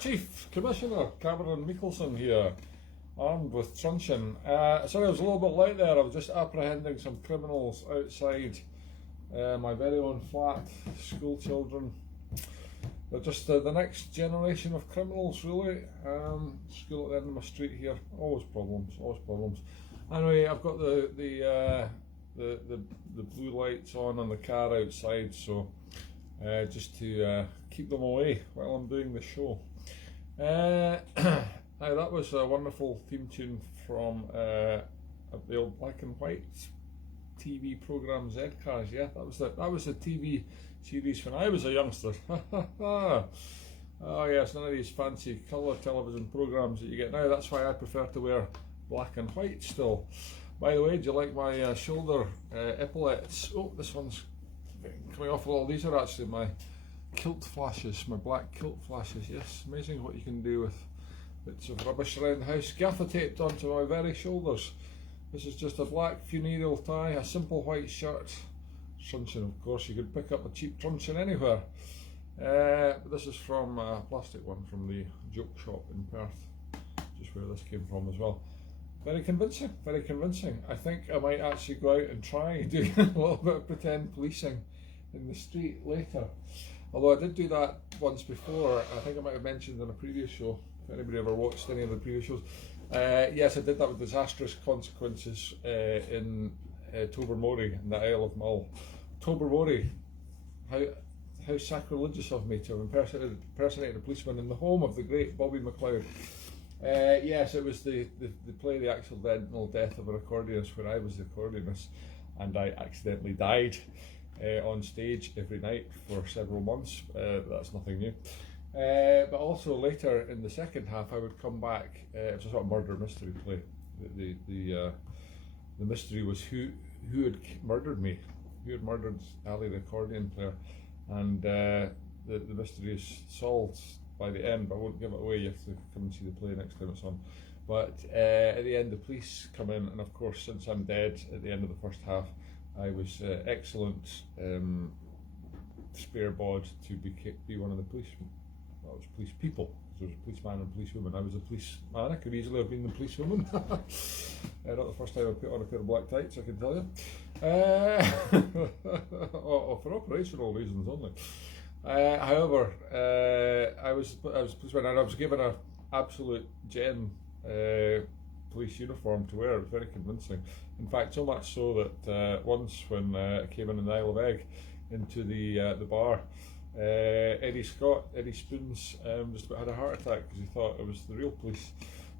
Chief Commissioner Cameron Mickelson here, armed with truncheon. Sorry I was a little bit late there. I was just apprehending some criminals outside my very own flat. School children. They're just the next generation of criminals, really. School at the end of my street here. Always problems, always problems. Anyway, I've got the blue lights on the car outside, so just to keep them away while I'm doing the show. Now that was a wonderful theme tune from the old black and white TV program Z-Cars. Yeah, that was the TV series when I was a youngster. Oh yes, none of these fancy colour television programs that you get now. That's why I prefer to wear black and white still. By the way, do you like my shoulder epaulets? Oh, this one's coming off a little. These are actually my kilt flashes, my black kilt flashes. Yes, amazing what you can do with bits of rubbish around the house. Gaffer taped onto my very shoulders. This is just a black funereal tie, a simple white shirt. Truncheon, of course, you could pick up a cheap truncheon anywhere. But this is from a plastic one from the joke shop in Perth, just where this came from as well. Very convincing, very convincing. I think I might actually go out and try doing a little bit of pretend policing in the street later. Although I did do that once before. I think I might have mentioned in a previous show, if anybody ever watched any of the previous shows. Yes, I did that with disastrous consequences in Tobermory in the Isle of Mull. Tobermory, how sacrilegious of me to have impersonated a policeman in the home of the great Bobby McLeod. Yes, it was the play The Accidental Death of an Accordionist, where I was the accordionist and I accidentally died on stage every night for several months. That's nothing new. But also later in the second half I would come back. It was a sort of murder mystery play. The mystery was who had murdered me, who had murdered Ali the accordion player, and the mystery is solved by the end, but I won't give it away. You have to come and see the play next time it's on. But at the end the police come in, and of course, since I'm dead at the end of the first half, I was excellent spare bod to be one of the police people. There was a policeman and policewoman. I was a policeman. I could easily have been the policewoman. Not the first time I put on a pair of black tights, I can tell you. For operational reasons only. However, I was a policeman, and I was given an absolute gem police uniform to wear. It was very convincing. In fact, so much so that once when I came in the Isle of Egg into the bar, Eddie Spoons just about had a heart attack because he thought it was the real police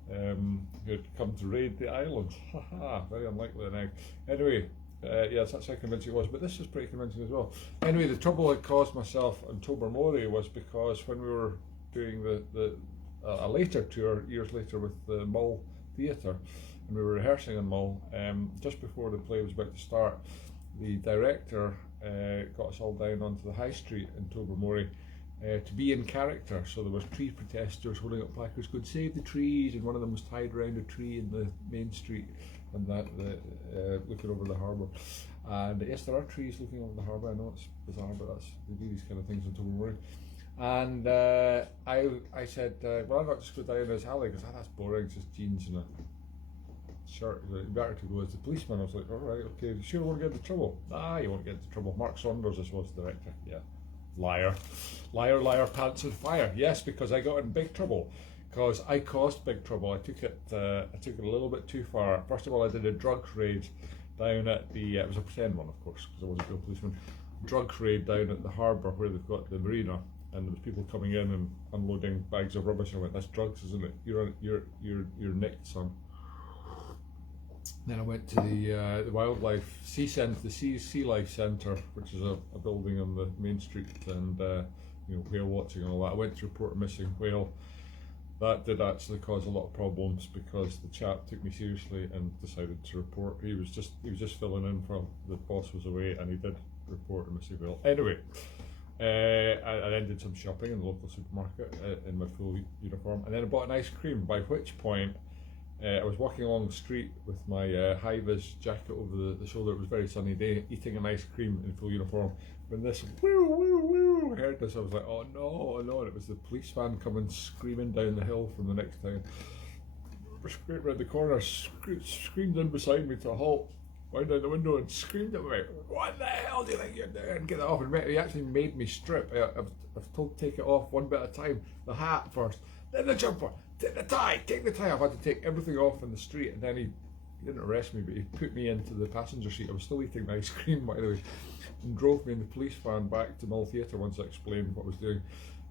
who had come to raid the island. Very unlikely an egg. Anyway, yes, that's how convincing it was, but this is pretty convincing as well. Anyway, the trouble I caused myself on Tobermory was because when we were doing a later tour, years later, with the Mull Theatre, and we were rehearsing in Mull, just before the play was about to start, the director got us all down onto the high street in Tobermory to be in character. So there was tree protesters holding up placards going "Save the trees," and one of them was tied around a tree in the main street and looking over the harbour. And yes, there are trees looking over the harbour. I know it's bizarre, but they do these kind of things in Tobermory. And I said, well, I'm not just go down as alley because that's boring, it's just jeans and a shirt. Better to go as the policeman. I was like, all right, okay, you sure won't get into trouble? You won't get into trouble. Mark Saunders, this was the director. Yeah, liar, pants on fire. Yes, because I got in big trouble. Because I caused big trouble. I took it a little bit too far. First of all, I did a drugs raid down at the. It was a pretend one, of course, because I wasn't a real policeman. Drugs raid down at the harbour where they've got the marina, and there was people coming in and unloading bags of rubbish. I went, "That's drugs, isn't it? You're nicked, son." Then I went to the wildlife sea centre, the sea life centre, which is a building on the main street, and whale watching and all that. I went to report a missing whale. That did actually cause a lot of problems because the chap took me seriously and decided to report. He was just filling in for the boss was away, and he did report a missing whale. Anyway, I then did some shopping in the local supermarket in my full uniform, and then I bought an ice cream. By which point, I was walking along the street with my high-vis jacket over the shoulder. It was a very sunny day, eating an ice cream in full uniform. When this woo woo woo, I heard this, I was like, oh no, oh no, and it was the police van coming screaming down the hill from the next town. Straight round the corner, screamed in beside me to a halt, went down the window and screamed at me, what the hell do you think you're doing? Get it off. And he actually made me strip. I've told to take it off one bit at a time. The hat first, then the jumper, then the tie, take the tie. I've had to take everything off in the street, and then he didn't arrest me, but he put me into the passenger seat. I was still eating my ice cream, by the way, and drove me in the police van back to Mill Theatre once I explained what I was doing,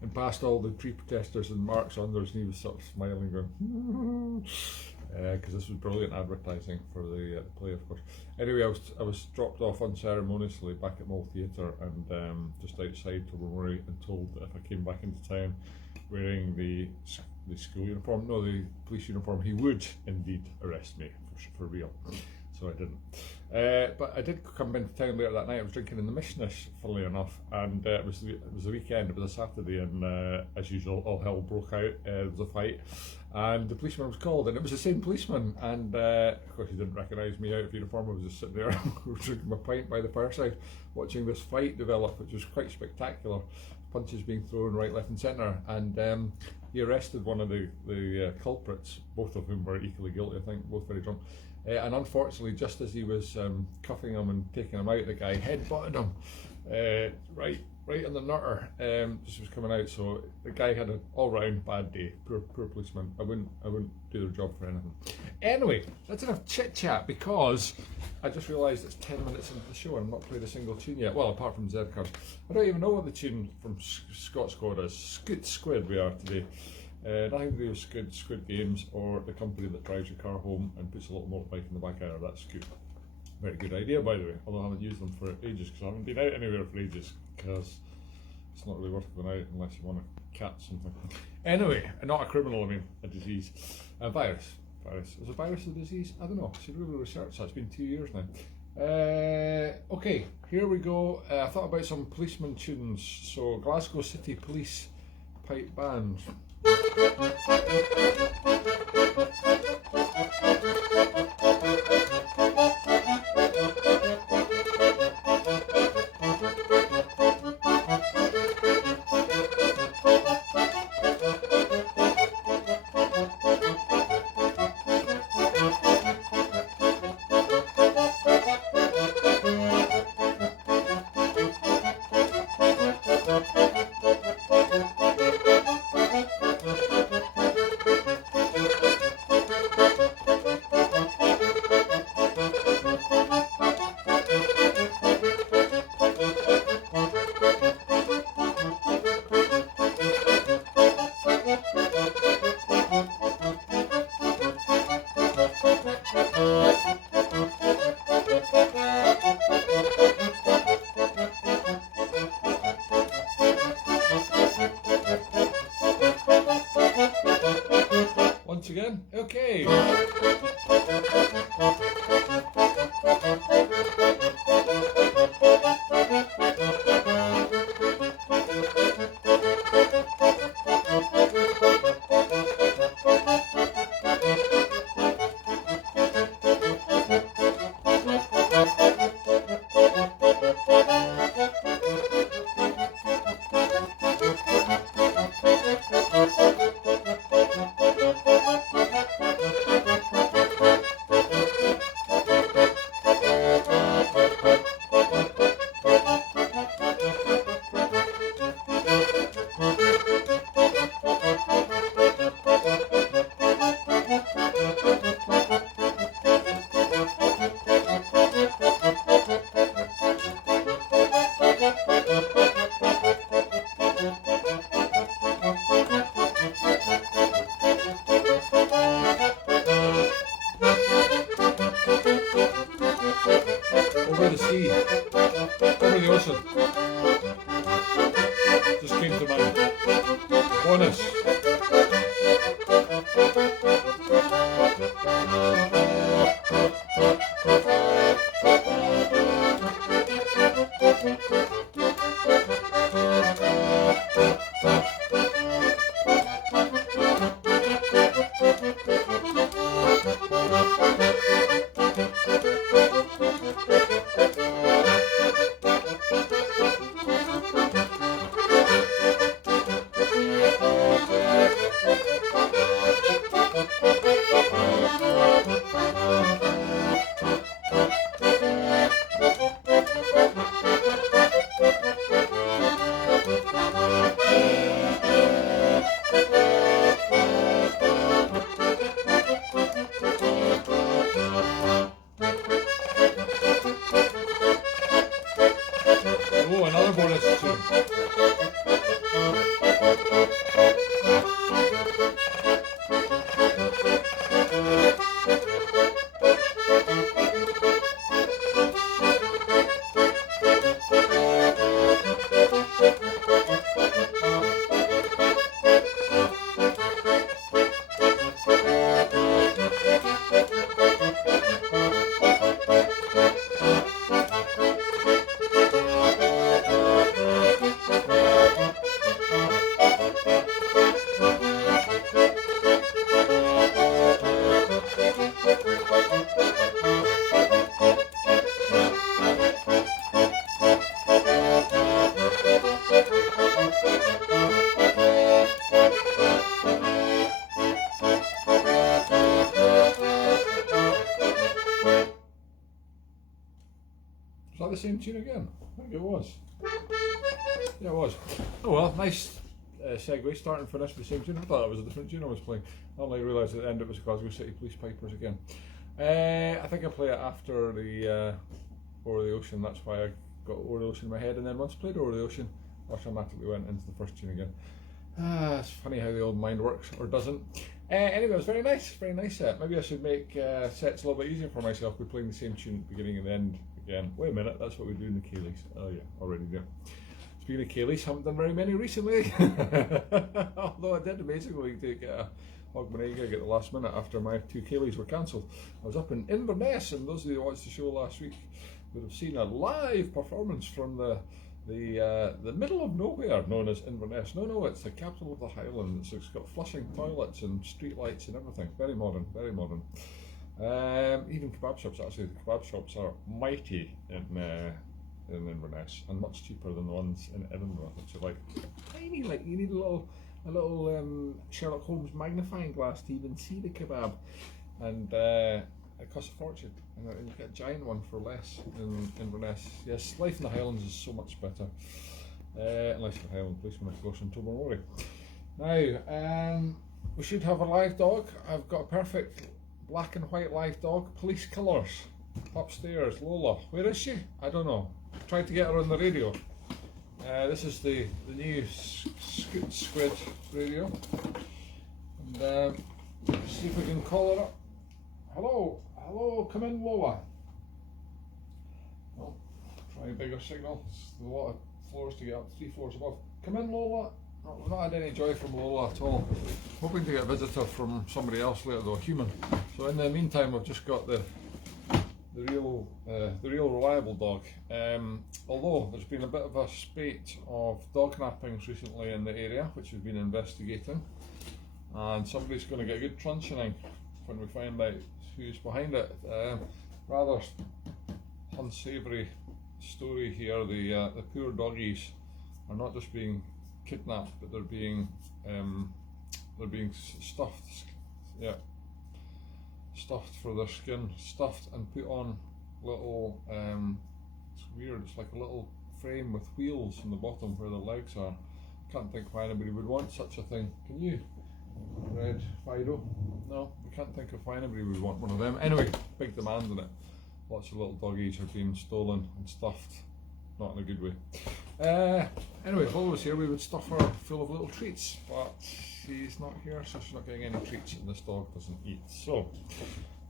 and past all the pre-protesters and Mark Saunders, and he was sort of smiling, going, because this was brilliant advertising for the play, of course. Anyway, I was dropped off unceremoniously back at Mill Theatre and just outside Tobermory, and told that if I came back into town wearing the school uniform, no, the police uniform, he would indeed arrest me for real. So I didn't. But I did come into town later that night. I was drinking in the Missionish, funnily enough, and it was the weekend. It was a Saturday, and as usual, all hell broke out. There was a fight, and the policeman was called, and it was the same policeman. And of course, he didn't recognise me out of uniform. I was just sitting there, drinking my pint by the fireside, watching this fight develop, which was quite spectacular. Punches being thrown right, left, and centre, and he arrested one of the culprits, both of whom were equally guilty, I think, both very drunk. And unfortunately, just as he was cuffing him and taking him out, the guy headbutted him right in the nutter. Just was coming out, so the guy had an all-round bad day. Poor policeman. I wouldn't do their job for anything. Anyway, that's enough chit chat, because I just realised it's 10 minutes into the show and I've not played a single tune yet. Well, apart from Zedcars. I don't even know what the tune from Scott Squid is. Scoot Squid we are today. Nothing to do with Squid Games or the company that drives your car home and puts a little motorbike in the back either. That's Scoot. Very good idea, by the way, although I haven't used them for ages because I haven't been out anywhere for ages, because it's not really worth going out unless you want to catch something. Anyway, not a criminal, I mean a disease. A virus. Is a virus a disease? I don't know. I should really research that. It's been 2 years now. Okay, here we go. I thought about some policeman tunes. So, Glasgow City Police Pipe Band. Again? Okay. Over the sea, over the ocean. Just came to mind. Bonus. another bonus tune. Is that the same tune again? I think it was. Yeah, it was. Oh well, nice segue, start and finish with the same tune. I thought that was a different tune I was playing. I only realised at the end it was Glasgow City Police Pipers again. I think I play it after the Over the Ocean, that's why I got Over the Ocean in my head, and then once I played Over the Ocean, I automatically went into the first tune again. It's funny how the old mind works, or doesn't. Anyway, it was very nice set. Maybe I should make sets a little bit easier for myself by playing the same tune at the beginning and end again. Wait a minute, that's what we do in the Kayleys. Oh yeah, already there. Speaking of Kayleys, haven't done very many recently. Although I did amazingly take a Hogmanay gig at the last minute after my 2 Kayleys were cancelled. I was up in Inverness, and those of you who watched the show last week would have seen a live performance from the middle of nowhere known as Inverness. No, it's the capital of the Highlands. It's got flushing toilets and street lights and everything. Very modern, very modern. Even kebab shops, actually, the kebab shops are mighty in Inverness and much cheaper than the ones in Edinburgh, which are like tiny, like you need a little Sherlock Holmes magnifying glass to even see the kebab, and it costs a fortune, and you get a giant one for less in Inverness. Yes, life in the Highlands is so much better, unless you're a Highland policeman, of course, in Tobermory. Now, we should have a live dog. I've got a perfect black and white live dog, police colours, upstairs. Lola, where is she? I don't know. Tried to get her on the radio. This is the new Scoot Squid radio, and see if we can call her up. Hello, come in, Lola. Oh, try a bigger signal. There's a lot of floors to get up, 3 floors above. Come in, Lola. No, we've not had any joy from Lola at all. Hoping to get a visitor from somebody else later, though, a human. So in the meantime, I've just got the real reliable dog. Although there's been a bit of a spate of dog nappings recently in the area, which we've been investigating, and somebody's going to get a good truncheoning when we find out who's behind it. Rather unsavoury story here. The poor doggies are not just being kidnapped, but they're being stuffed. Yeah. Stuffed for their skin, stuffed and put on little, it's weird, it's like a little frame with wheels on the bottom where their legs are. Can't think why anybody would want such a thing. Can you, Red Fido? No, we can't think of why anybody would want one of them. Anyway, big demand on it. Lots of little doggies are being stolen and stuffed, not in a good way. Anyway, if Lola was here, we would stuff her full of little treats, but she's not here, so she's not getting any treats, and this dog doesn't eat. So,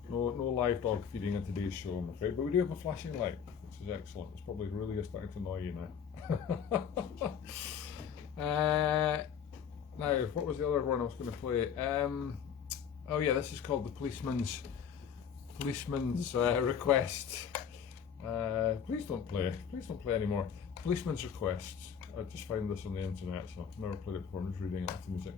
no live dog feeding in today's show, I'm afraid. But we do have a flashing light, which is excellent. It's probably really starting to annoy you now. Now, what was the other one I was going to play? Oh yeah, this is called the Policeman's Request. Please don't play anymore. Policeman's Request. I just found this on the internet, so I've never played it before. I'm just reading it off the music.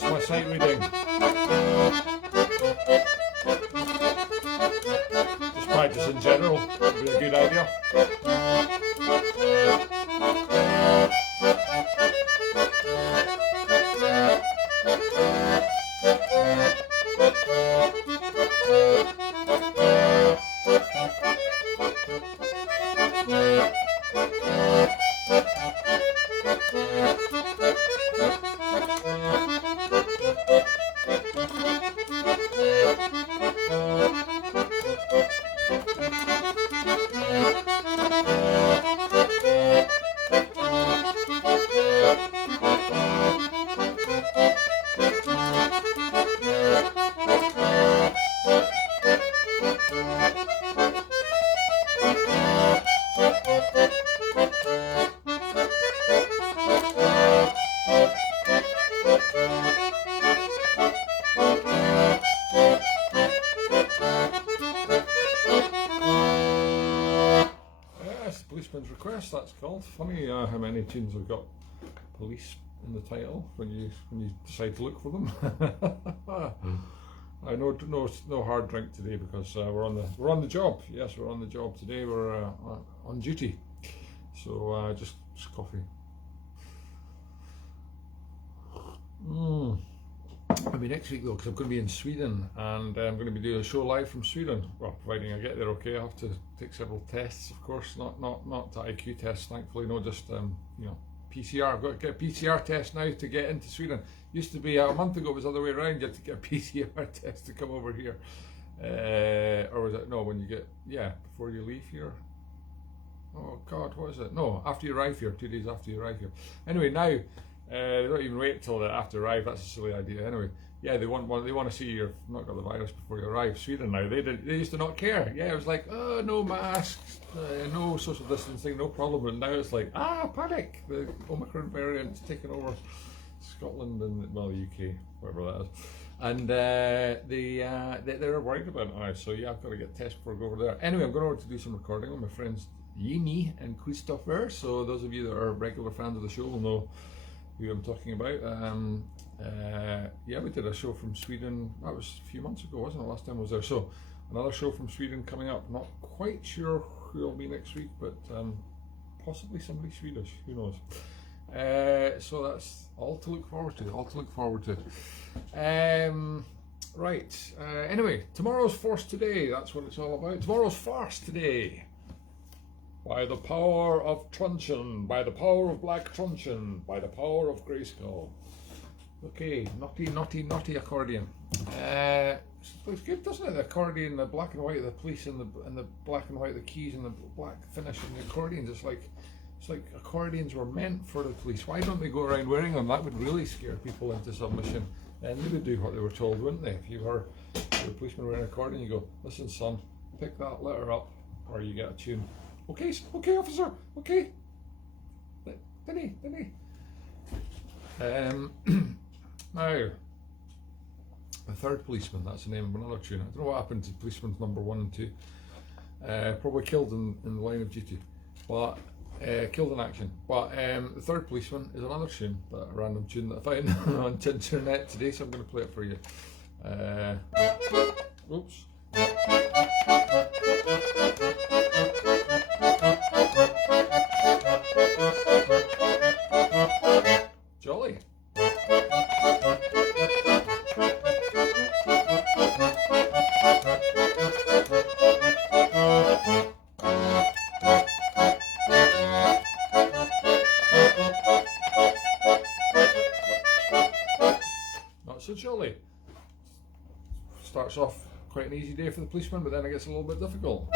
Just my sight reading. Just practice in general would be a good idea. Policeman's Request, that's called. Funny how many tunes have got police in the title when you decide to look for them. I know no hard drink today because we're on the job. Yes, we're on the job today. We're on duty. So just coffee. I'll be next week though, because I'm going to be in Sweden, and I'm going to be doing a show live from Sweden. Well, providing I get there okay. I have to take several tests, of course, not the IQ tests, thankfully. No, just PCR. I've got to get a PCR test now to get into Sweden. Used to be a month ago it was the other way around. You had to get a PCR test to come over here, or was it no? When you get before you leave here. Oh God, what is it? No, after you arrive here, 2 days after you arrive here. Anyway, now. They don't even wait till after you arrive. That's a silly idea. Anyway, yeah, they want to see you've not got the virus before you arrive. Sweden now, they used to not care. Yeah, it was like, oh, no masks, no social distancing, no problem. And now it's like, panic. The Omicron variant's taken over Scotland and the UK, wherever that is. And they're worried about it now. So yeah, I've got to get tested before I go over there. Anyway, I'm going over to do some recording with my friends Yini and Christopher. So those of you that are regular fans of the show will know who I'm talking about. We did a show from Sweden. That was a few months ago, wasn't it? Last time I was there. So another show from Sweden coming up. Not quite sure who will be next week, but possibly somebody Swedish. Who knows? So that's all to look forward to. Right. Anyway, tomorrow's Farce today. That's what it's all about. Tomorrow's Farce today. By the power of Truncheon, by the power of Black Truncheon, by the power of Grayskull. Okay, naughty accordion. It's good, doesn't it? The accordion, the black and white, the police, and the black and white, the keys, and the black finish, and the accordions. It's like accordions were meant for the police. Why don't they go around wearing them? That would really scare people into submission. And they would do what they were told, wouldn't they? If you were a policeman wearing an accordion, you go, listen, son, pick that letter up, or you get a tune. Okay, officer. Okay. Dinny. Now, the third policeman. That's the name of another tune. I don't know what happened to policemen's number 1 and 2. Probably killed in the line of duty, but killed in action. But the third policeman is another tune, a random tune that I found on the internet today. So I'm going to play it for you. Oops. Jolly. Not so jolly. Starts off quite an easy day for the policeman, but then it gets a little bit difficult.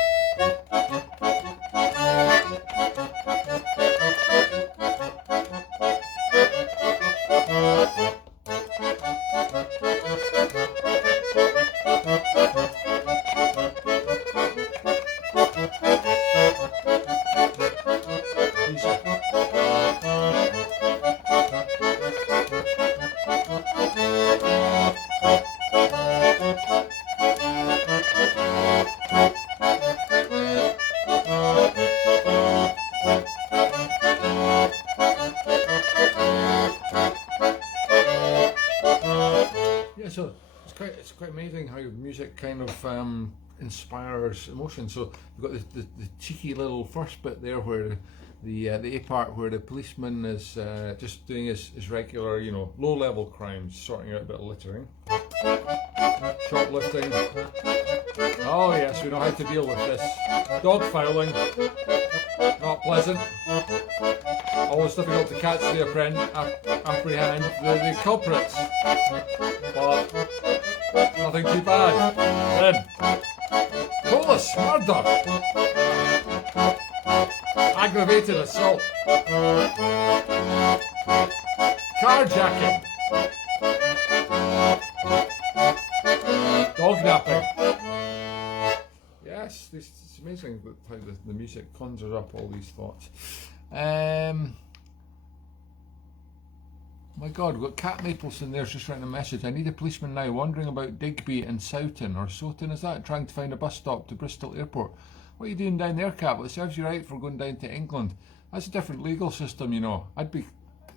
it's quite amazing how music kind of inspires emotion. So you've got the cheeky little first bit there where the A part where the policeman is just doing his regular, you know, low level crimes, sorting out a bit of littering, shoplifting. Oh yes, we know how to deal with this. Dog fouling, not pleasant. Always difficult to catch the apprehend the culprits, but nothing too bad. Then, police murder, aggravated assault, carjacking, dog napping. Yes, it's amazing how the music conjures up all these thoughts. My God, we've got Cat Mapleson there's just writing a message. I need a policeman now wandering about Digby and Soughton, or Soughton is that, trying to find a bus stop to Bristol Airport. What are you doing down there, Cat? Well, it serves you right for going down to England. That's a different legal system, you know.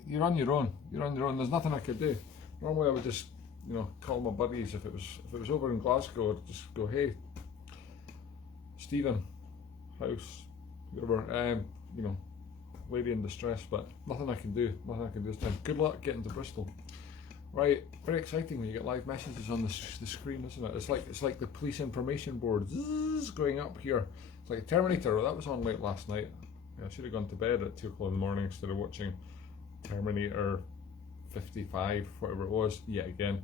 You're on your own. You're on your own. There's nothing I could do. Normally I would just, you know, call my buddies. If it was over in Glasgow, I'd just go, hey, Stephen, house, whatever, you know, lady in distress, but nothing I can do this time. Good luck getting to Bristol. Right, very exciting when you get live messages on the screen, isn't it? It's like the police information board zzz, going up here. It's like Terminator. Well, that was on late last night. Yeah, I should have gone to bed at 2 o'clock in the morning instead of watching Terminator 55, whatever it was, yet again.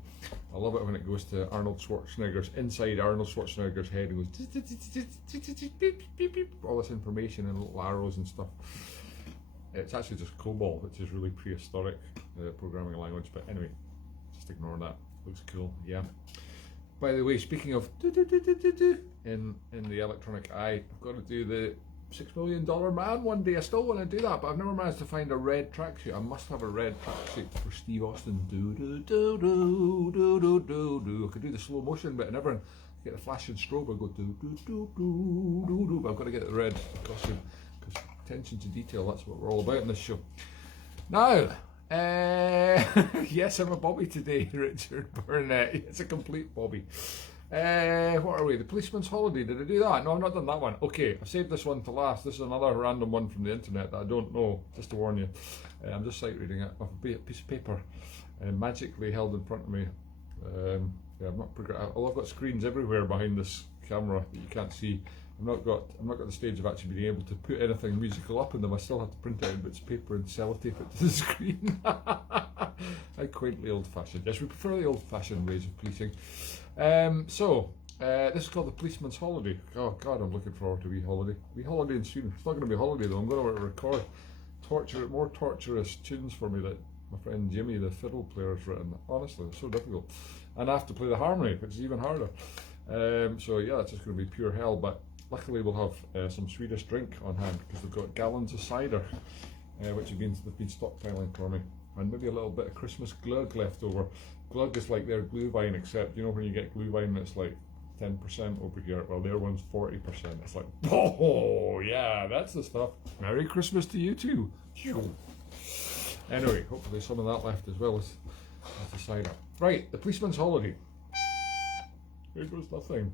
I love it when it goes to Arnold Schwarzenegger's, inside Arnold Schwarzenegger's head, and goes all this information and little arrows and stuff. It's actually just COBOL, which is really prehistoric programming language, but anyway, just ignore that. Looks cool, yeah. By the way, speaking of in the electronic eye, I've got to do the $6 Million Man one day. I still want to do that, but I've never managed to find a red tracksuit. I must have a red tracksuit for Steve Austin. Do do do do do do do do. I could do the slow motion bit and everything. Get the flashing strobe. I go do do do do do do. But I've got to get the red costume because attention to detail. That's what we're all about in this show. Now, yes, I'm a Bobby today, Richard Burnett. It's a complete Bobby. What are we? The Policeman's Holiday. Did I do that? No, I've not done that one. Okay, I've saved this one to last. This is another random one from the internet that I don't know, just to warn you. I'm just sight reading it off a piece of paper magically held in front of me. Yeah, I've not got screens everywhere behind this camera that you can't see. I've not got the stage of actually being able to put anything musical up in them. I still have to print out bits of paper and sellotape it to the screen. How quaintly old-fashioned. Yes, we prefer the old-fashioned ways of policing. This is called the Policeman's Holiday. Oh God, I'm looking forward to wee holidaying soon. It's not going to be a holiday though. I'm going to record more torturous tunes for me that my friend Jimmy, the fiddle player, has written. Honestly, it's so difficult, and I have to play the harmony, which is even harder. So yeah, that's just going to be pure hell. But luckily, we'll have some Swedish drink on hand because they've got gallons of cider, which they've been stockpiling for me, and maybe a little bit of Christmas glögg left over. Glögg is like their glühwein, except you know when you get glühwein it's like 10% over here. Well, their one's 40%. It's like, oh yeah, that's the stuff. Merry Christmas to you too. Anyway, hopefully some of that left as well as the cider. Right, the Policeman's Holiday. Here goes nothing.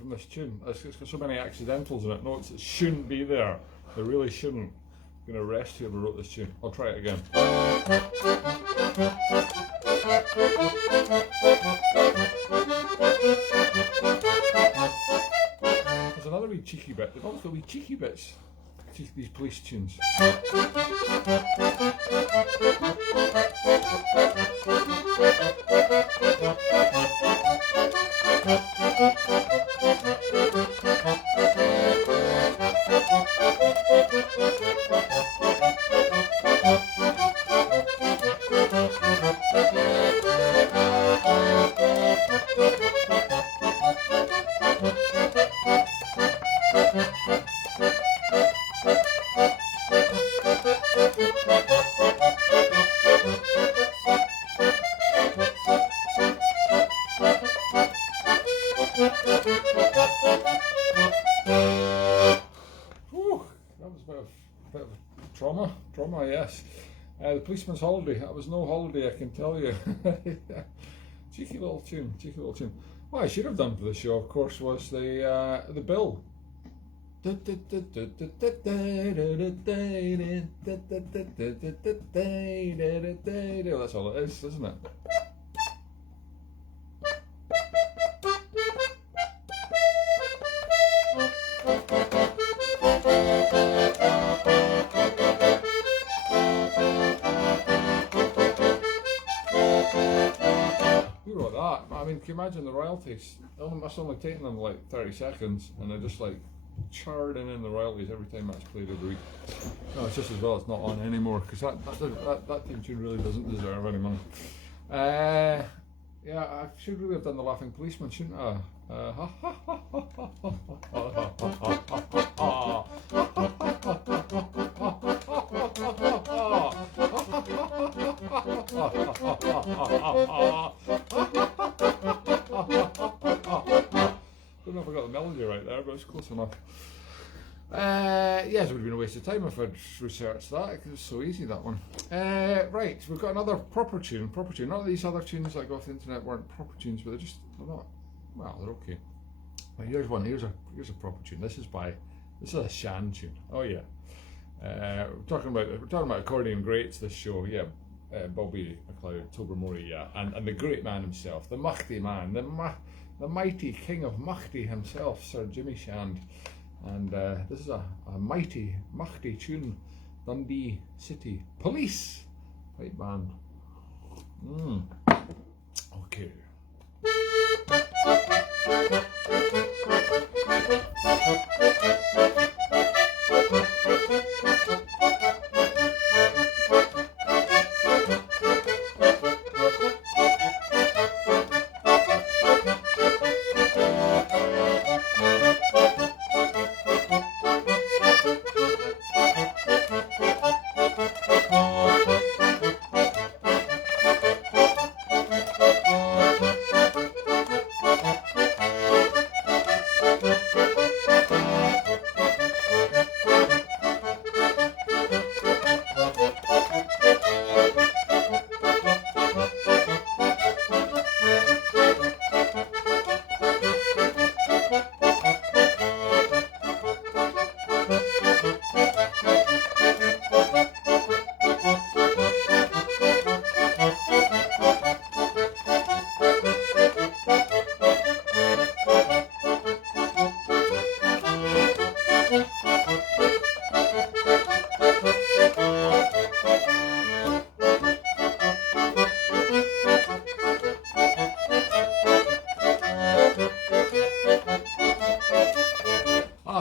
From this tune. It's got so many accidentals in it. Notes it shouldn't be there. They really shouldn't. I'm going to rest whoever wrote this tune. I'll try it again. There's another wee cheeky bit. They've always got wee cheeky bits these police tunes. Trauma, yes. The policeman's holiday. That was no holiday, I can tell you. Cheeky little tune, cheeky little tune. What I should have done for the show, of course, was the bill. That's all it is, isn't it? I mean, can you imagine the royalties? It must only taken them like 30 seconds, and they're just like churning in the royalties every time that's played every week. No, it's just as well it's not on anymore, because that theme tune really doesn't deserve any money. Yeah, I should really have done the laughing policeman, shouldn't I? Don't know if I got the melody right there, but it's close enough. Yes, it would have been a waste of time if I'd researched that, because it's so easy, that one. Right, we've got another proper tune. None of these other tunes that I got off the internet weren't proper tunes, but they're not, well, they're okay. Well, here's one, here's a proper tune. This is a Shan tune. Oh yeah. We're talking about accordion greats this show, yeah. Bobby McLeod, Tobermory, yeah, and the great man himself, the Mahdi man, the mighty king of Mahdi himself, Sir Jimmy Shand. And this is a mighty Mahdi tune, Dundee City Police, right band. Okay.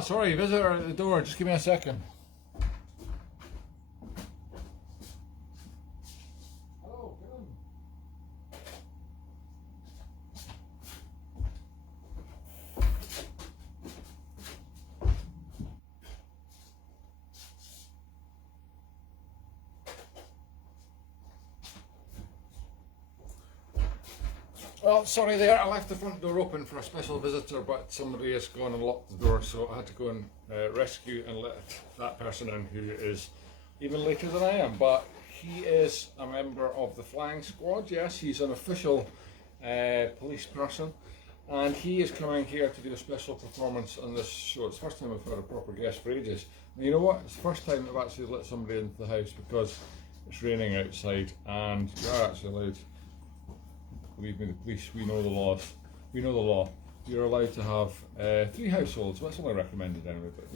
Sorry, visitor at the door, just give me a second. Hello, come in. Well, sorry there, I left the front door open for a special visitor, but somebody has gone and locked the door, so I had to go and rescue and let that person in, who is even later than I am. But he is a member of the flying squad, yes, he's an official police person, and he is coming here to do a special performance on this show. It's the first time I've had a proper guest for ages. And you know what? It's the first time I've actually let somebody into the house, because it's raining outside and you are actually allowed. Believe me, the police, we know the laws. We know the law. You're allowed to have 3 households. Well, that's only recommended anyway, but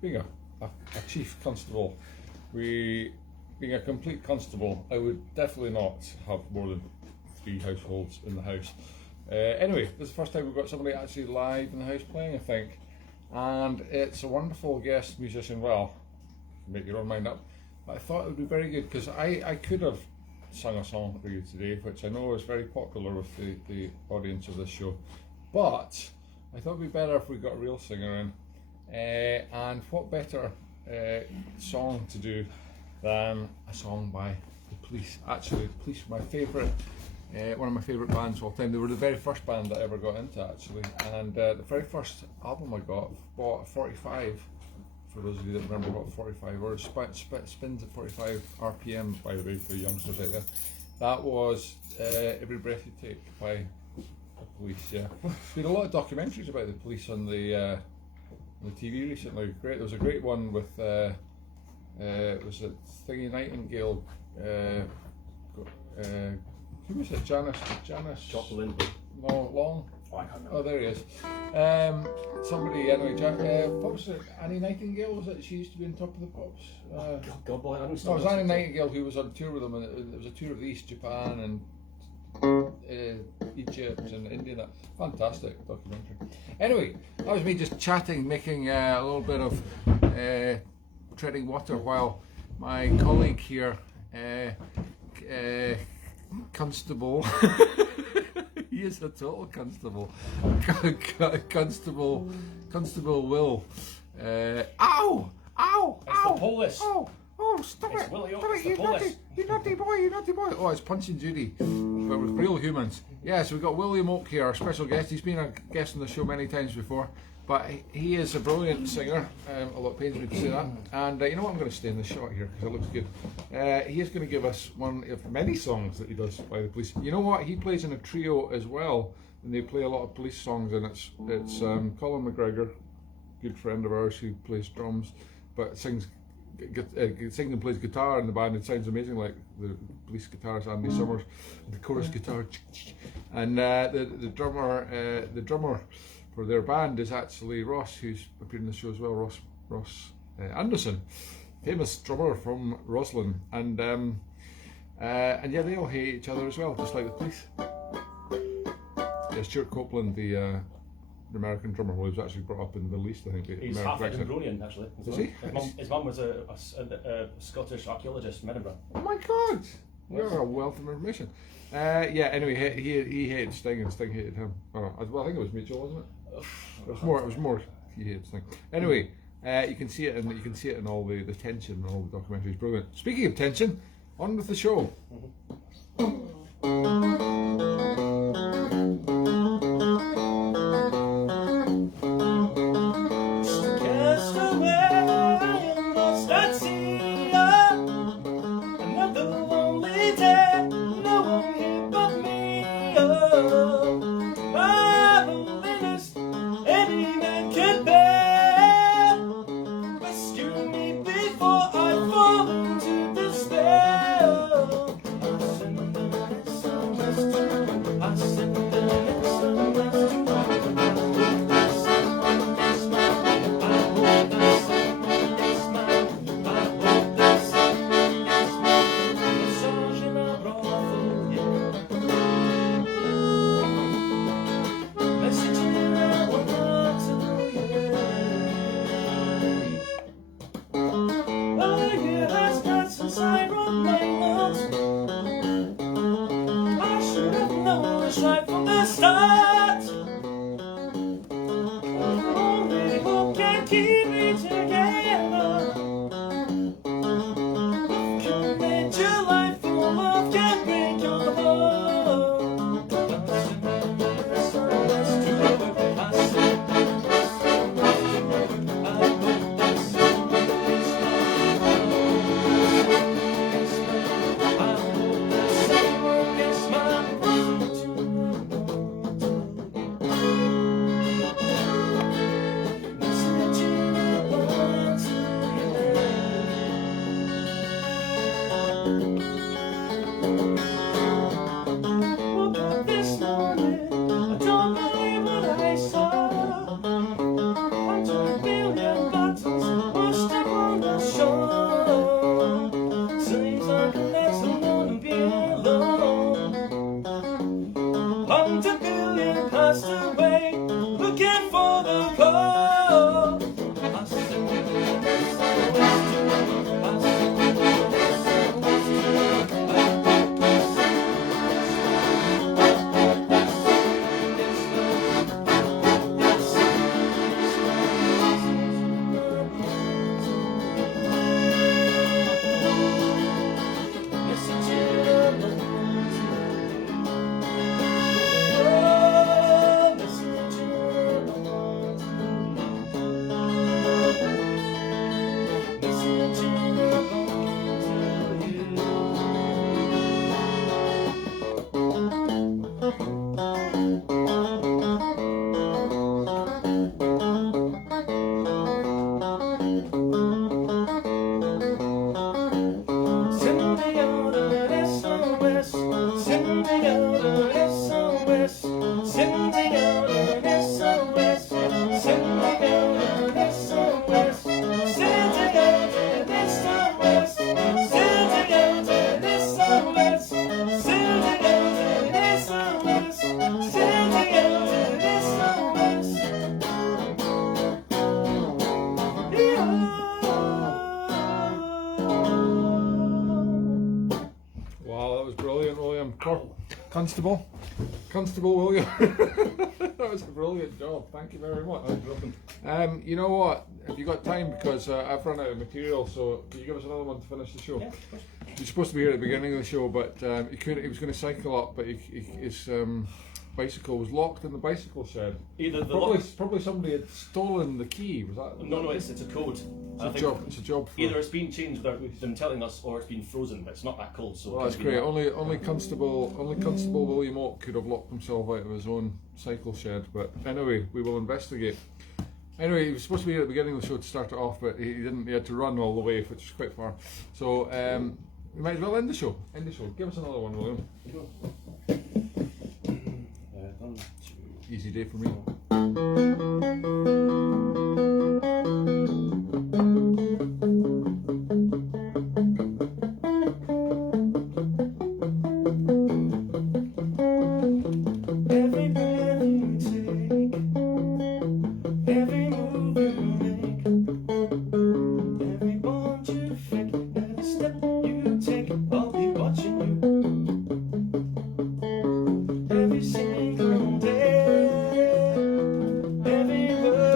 being a chief constable, being a complete constable, I would definitely not have more than 3 households in the house. Anyway, this is the first time we've got somebody actually live in the house playing, I think, and it's a wonderful guest musician. Well, you can make your own mind up, but I thought it would be very good because I could have sung a song for you today, which I know is very popular with the audience of this show, but I thought it would be better if we got a real singer in, and what better song to do than a song by the Police. Actually, the Police were my favourite, one of my favourite bands of all time. They were the very first band that I ever got into, actually, and the very first album I bought a 45. For those of you that remember what 45 or spins at 45 RPM, by the way, for youngsters out there. That was Every Breath You Take by the Police. Yeah, there's been a lot of documentaries about the Police on the TV recently. Great, there was a great one with was it Thingy Nightingale? Who was it? Janice. Joplin. No, Long. Oh, I can't remember. Oh, there he is. Somebody, anyway, what was it? Annie Nightingale, was it? She used to be on Top of the Pops. God, boy, I don't know. No, it was Annie Nightingale who was on tour with them, and it was a tour of East Japan and Egypt and India. That fantastic documentary. Anyway, that was me just chatting, making a little bit of treading water while my colleague here, Constable. He is a total constable. Constable Will. Ow! It's the police. Oh, stop It's it! Willie, Stop it's it, the police. you naughty boy! Oh, it's Punch and Judy, but with real humans. Yeah, so we've got William Oak here, our special guest. He's been a guest on the show many times before, but he is a brilliant singer. Although it pains me to say that. And you know what? I'm going to stay in the shot here because it looks good. He is going to give us one of many songs that he does by the Police. You know what? He plays in a trio as well, and they play a lot of Police songs. And it's Colin McGregor, good friend of ours, who plays drums, but sings and plays guitar in the band. It sounds amazing, like the Police guitarist Andy Summers, the chorus guitar, and the drummer for their band is actually Ross, who's appeared in the show as well. Ross Anderson, famous drummer from Roslyn, and yeah, they all hate each other as well, just like the Police. Yeah, Stuart Copeland, the American drummer, who was actually brought up in the Middle East, I think. He's half Edinburghian, actually. Is he? His mum was a Scottish archaeologist from Edinburgh. Oh my God! You're a wealth of information. Yeah. Anyway, he hated Sting, and Sting hated him. Well, I think it was mutual, wasn't it? It was more. He hated Sting. Anyway, you can see it in all the tension and all the documentaries. Brilliant. Speaking of tension, on with the show. the call. I send Constable William. That was a brilliant job. Thank you very much. You know what? Have you got time? Because I've run out of material. So can you give us another one to finish the show? Yeah, of course. You're supposed to be here at the beginning of the show, but he couldn't. He was going to cycle up, but his bicycle was locked in the bicycle shed. Either the probably somebody had stolen the key. Was that? No, it's a code. It's a job. Either it's been changed without them telling us, or it's been frozen. But it's not that cold, so. Well, that's great. Only Constable William Oak could have locked himself out of his own cycle shed. But anyway, we will investigate. Anyway, he was supposed to be here at the beginning of the show to start it off, but he didn't. He had to run all the way, which is quite far. So we might as well end the show. Give us another one, William. Easy day for me. Every single day, every word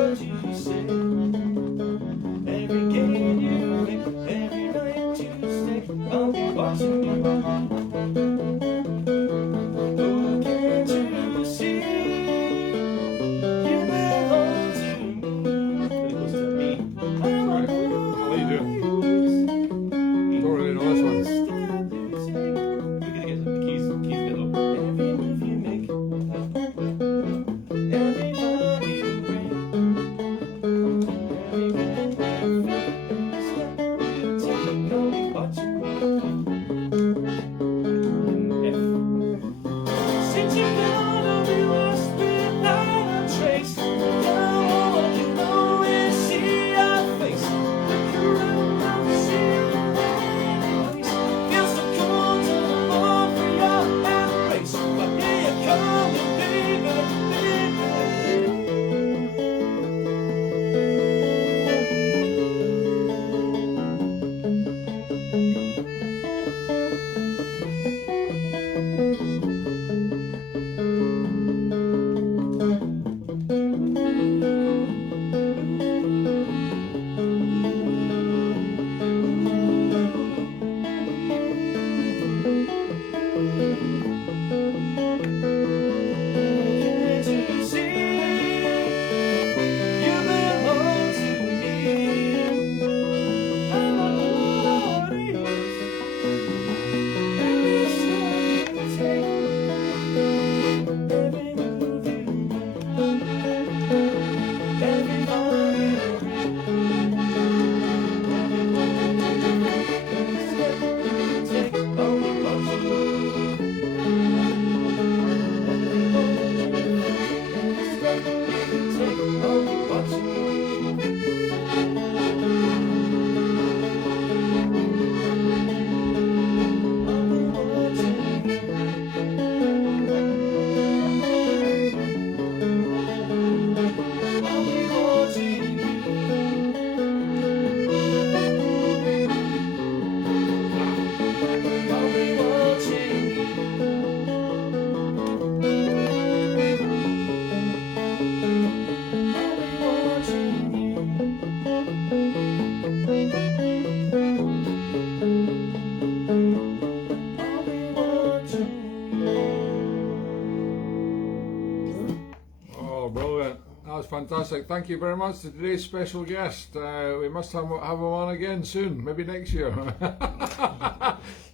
fantastic. Thank you very much to today's special guest. We must have him on again soon, maybe next year.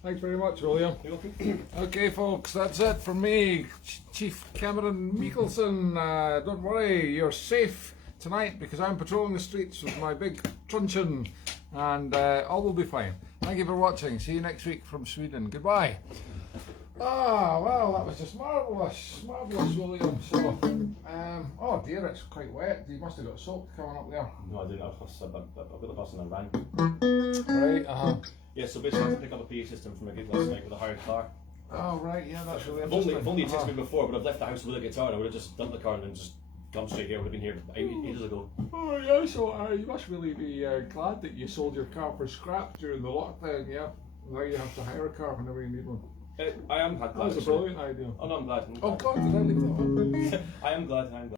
Thanks very much, William. You're welcome. Okay, folks, that's it from me, Chief Cameron Mickelson. Don't worry, you're safe tonight because I'm patrolling the streets with my big truncheon, and all will be fine. Thank you for watching. See you next week from Sweden. Goodbye. Ah, well, that was just marvellous, William. So, oh dear, it's quite wet. You must have got soaked coming up there. No, I didn't. I've got the bus and I ran. Right, Yeah, so basically I had to pick up a PA system from a gig last night with a hired car. Oh, right, yeah, that's really I've interesting. only texted me before, but I've left the house with a guitar and I would have just dumped the car and then just come straight here. I would have been here ages ago. Oh, yeah, so you must really be glad that you sold your car for scrap during the lockdown, yeah? Now you have to hire a car whenever you need one. I am glad. That was a brilliant idea. Oh no, I'm glad. Oh God, did I leave that one? I am glad.